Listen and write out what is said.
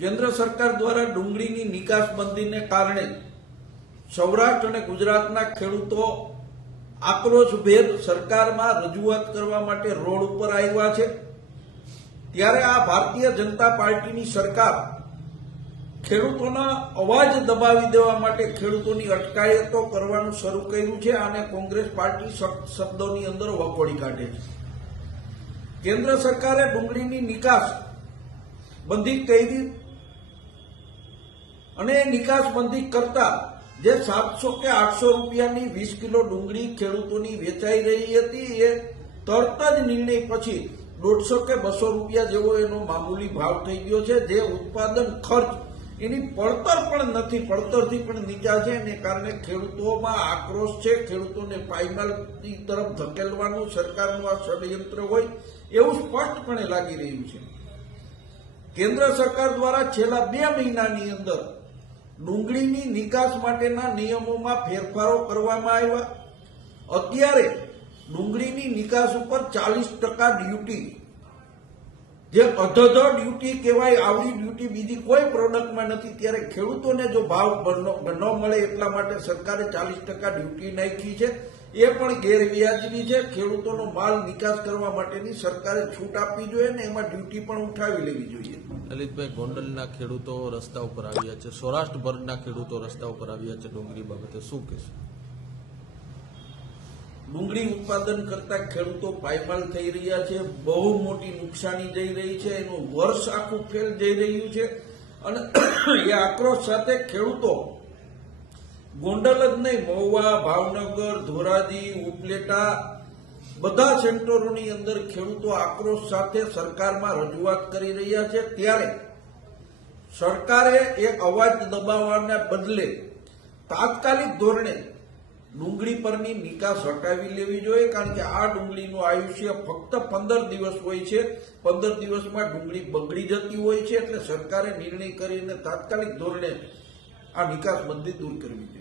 કેન્દ્ર સરકાર દ્વારા ડુંગળીની નિકાસબંધીને કારણે સૌરાષ્ટ્ર અને ગુજરાતના ખેડૂતો આક્રોશભેર સરકારમાં રજૂઆત કરવા માટે રોડ ઉપર આવ્યા છે। ત્યારે આ ભારતીય જનતા પાર્ટીની સરકાર ખેડૂતોના અવાજ દબાવી દેવા માટે ખેડૂતોની અટકાયતો કરવાનું શરૂ કર્યું છે અને કોંગ્રેસ પાર્ટી શબ્દોની અંદર વખોડી કાઢે છે। કેન્દ્ર સરકારે ડુંગળીની નિકાસ બંધી કરી અને નિકાસ બંધી કરતા જે 700 કે 800 રૂપિયાની 20 કિલો ડુંગળી ખેડૂતોની વેચાઈ રહી હતી એ તરત જ નિર્ણય પછી 150 કે 200 રૂપિયા જેવો એનો મામૂલી ભાવ થઈ ગયો છે। જે ઉત્પાદન ખર્ચ એની પડતર પણ નથી, પડતરથી પણ નીચા છે। એને કારણે ખેડૂતોમાં આક્રોશ છે। ખેડૂતોને પાયમાલની તરફ ધકેલવાનું સરકારનું આ ષડયંત્ર હોય એવું સ્પષ્ટપણે લાગી રહ્યું છે। કેન્દ્ર સરકાર દ્વારા છેલ્લા 2 મહિનાની અંદર ડુંગળીની નિકાસ માટેના નિયમોમાં ફેરફારો કરવામાં આવ્યા। અત્યારે ડુંગળીની નિકાસ ઉપર 40% ડ્યુટી, જે અધધ ડ્યુટી કહેવાય, આવડી ડ્યુટી બીજી કોઈ પ્રોડક્ટમાં નથી। ત્યારે ખેડૂતોને જો ભાવ ન મળે એટલા માટે સરકારે 40% ડ્યુટી નાખી છે। એ પણ ગેરવ્યાજબી છે। ખેડૂતોનો માલ નિકાસ કરવા માટેની સરકારે છૂટ આપવી જોઈએ ને એમાં ડ્યુટી પણ ઉઠાવી લેવી જોઈએ। લલિતભાઈ, ગોંડલના ખેડૂતો રસ્તા ઉપર આવ્યા છે, સૌરાષ્ટ્રભરના ખેડૂતો રસ્તા ઉપર આવ્યા છે ડુંગળી બાબતે, શું કહેશો? ડુંગળી ઉત્પાદન કરતા ખેડૂતો પાયમાલ થઈ રહ્યા છે। બહુ મોટી નુકસાની જઈ રહી છે। એનું વર્ષ આખું ફેલ જઈ રહ્યું છે અને એ આક્રોશ સાથે ખેડૂતો ગોંડલ જ નહીં, મહુવા, ભાવનગર, ધોરાજી, ઉપલેટા બધા સેન્ટરોની અંદર ખેડૂતો આક્રોશ સાથે સરકારમાં રજૂઆત કરી રહ્યા છે। ત્યારે સરકારે એક અવાજ દબાવવાના બદલે તાત્કાલિક ધોરણે ડુંગળી પરની નિકાસ હટાવી લેવી જોઈએ। કારણ કે આ ડુંગળીનું આયુષ્ય ફક્ત 15 દિવસ હોય છે। 15 દિવસમાં ડુંગળી બગડી જતી હોય છે। એટલે સરકારે નિર્ણય કરીને તાત્કાલિક ધોરણે આ નિકાસ બંધી દૂર કરવી જોઈએ।